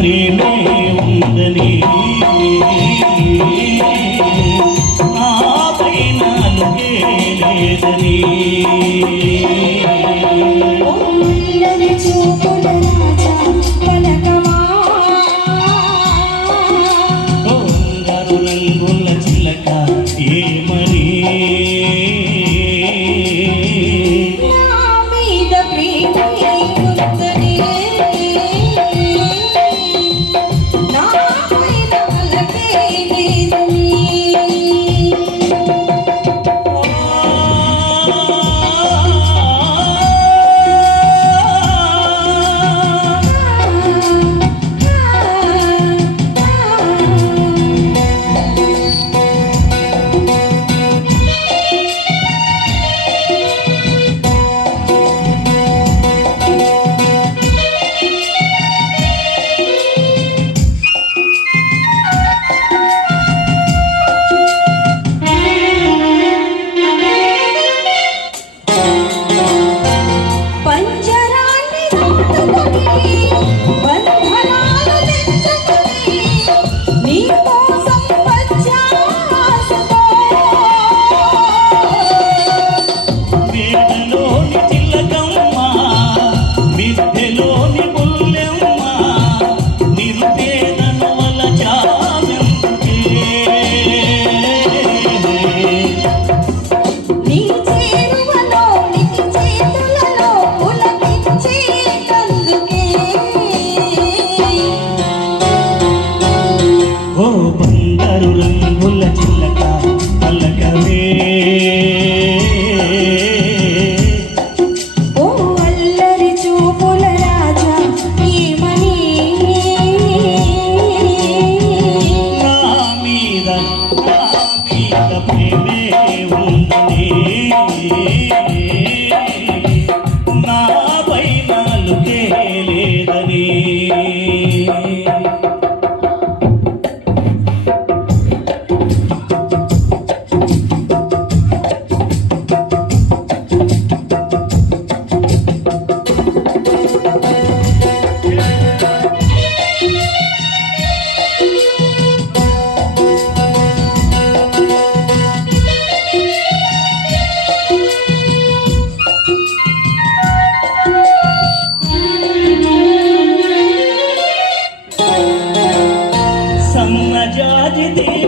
ప్రేమే ఉందని. నాపై నాలుగే లేదని.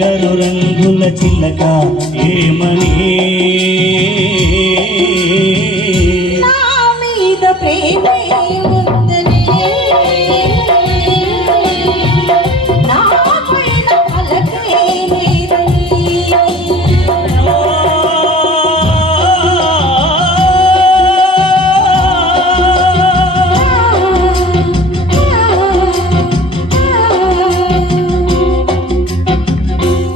రంగుల చిల్లక ఏమని